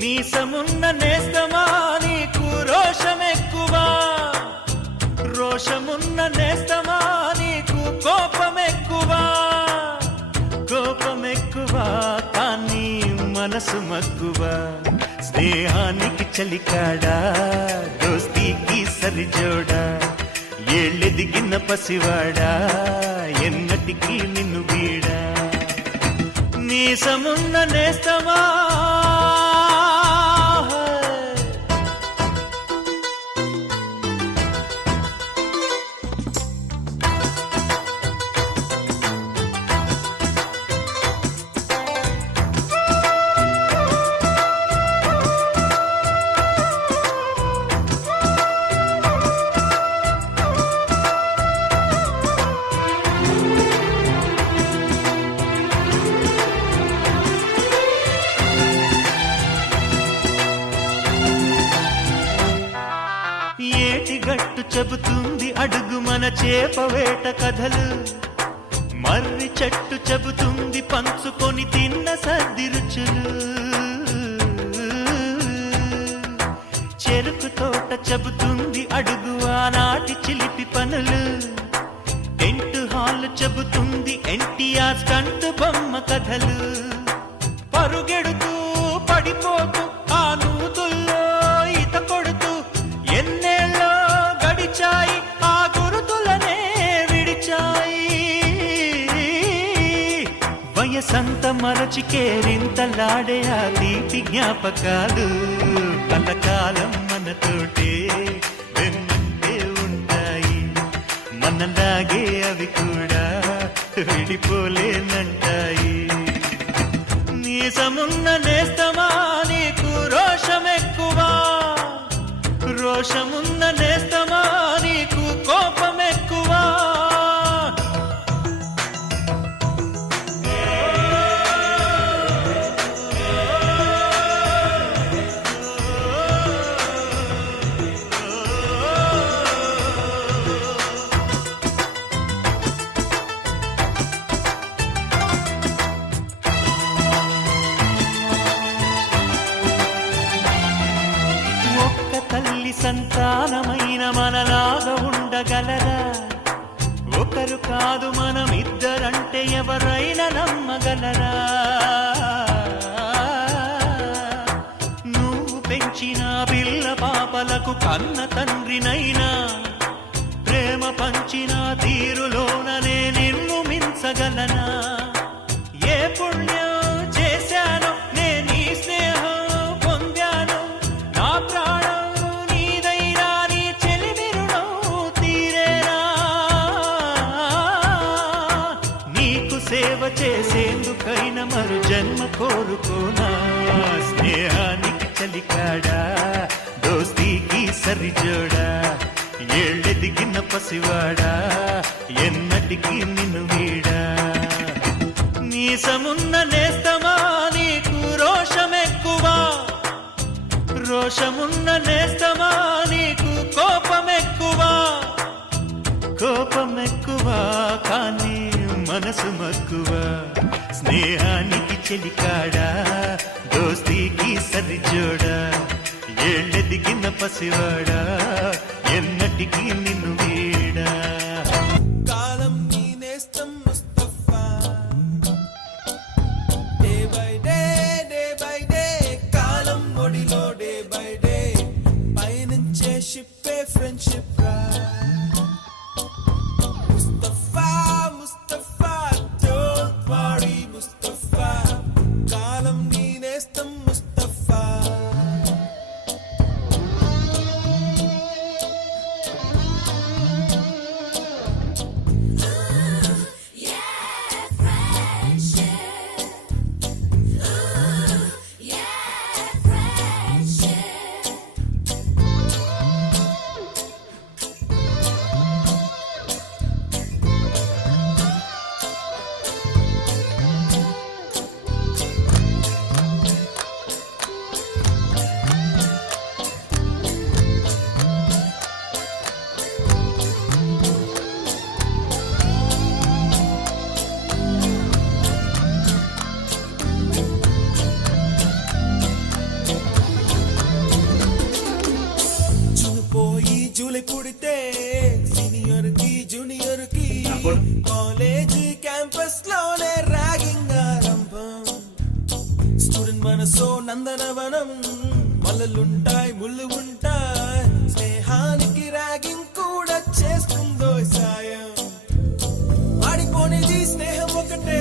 నీసమున్న నేస్తమా నీకు రోషమెక్కువా, రోషమున్న నేస్తమా నీకు కోపమెక్కువా, కోపమెక్కువా కానీ మనసు మక్కువా. స్నేహానికి చలికాడా, దోస్తీకి సరిజోడా, ఏళ్ళెదిగిన పసివాడా ఎన్నటికీ నిన్ను వీడా. నీసమున్న నేస్తమా ఏటిగట్టు చెబుతుంది అడుగు మన చేపవేట కథలు, మర్రి చెట్టు చెబుతుంది పంచుకొని తిన్న సర్ది రుచులు, చెరుకు తోట చెబుతుంది అడుగు ఆనాటి చిలిపి పనులు, టెంట్ హాల్ చెబుతుంది ఎన్టీఆర్ స్టంట్ బొమ్మ కథలు. పరుగెడుతూ పడిపోతూ ఆ నూతుల్లో ఈత కొడుతూ ఎన్నేళ్ళో గడిచాయి ఆ గురుతులనే విడిచాయి. వయసంత మరచి కేరింతలాడే ఆ తీపి జ్ఞాపకాలు కలకాలం మనతోటే వెన్నంటే ఉంటాయి. మనలాగే అవి కూడా విడిపోలేనంటాయి. నీసమున్న నేస్తమా నీకు రోషమెక్కువా, రోషమున్న నేస్తమా నీకు కోపమెక్కువా. తల్లి సంతానమైన మనలాగా ఉండగలరా, ఒకరు కాదు మనమిద్దరంటే ఎవరైనా నమ్మగలరా. నువ్వు పెంచిన పిల్ల పాపలకు కన్న తండ్రినైనా, ప్రేమ పంచిన తీరులోననే నిన్ను మించగలనా. ఏ పుణ్యం చేశానో నేను ఈ స్నేహం పొందాను, నా ప్రాణం నీదైనా నీ చెలిమి రుణం తీరేనా. నీకు సేవ చేసేందుకైనా మరు జన్మ కోరుకోనా. స్నేహానికి చలికాడా, దోస్తీకి సరిజోడా, ఏళ్ళెదిగిన పసివాడా ఎన్నటికీ నిన్ను వీడా. నీసమున్న నేస్తమా నీకు రోషమెక్కువా, రోషమున్న నేస్తమా నీకు కోపమెక్కువా, కోపమెక్కువా కానీ మనసు మక్కువా. స్నేహానికి చెలికాడా, దోస్తీకి సరిజోడా, ఏళ్ళెదిగిన పసివాడా ఎన్నటికీ నిన్ను వీడా. కాలం నీ నేస్తం ముస్తఫా, డే బై డే కాలం ఒడిలో డే బై డే పయనించే షిప్పే ఫ్రెండ్షిప్ రా. ముస్తఫా ముస్తఫా డోంట్ వరీ ముస్తఫా, కాలం నీ నేస్తం ముస్తఫా. దూరం మల్లలుంటాయి ముళ్ళు ఉంటాయి స్నేహానికి ర్యాగింగ్ కూడా చేస్తుందో సాయం ఆడిపోనిది స్నేహం ఒకటే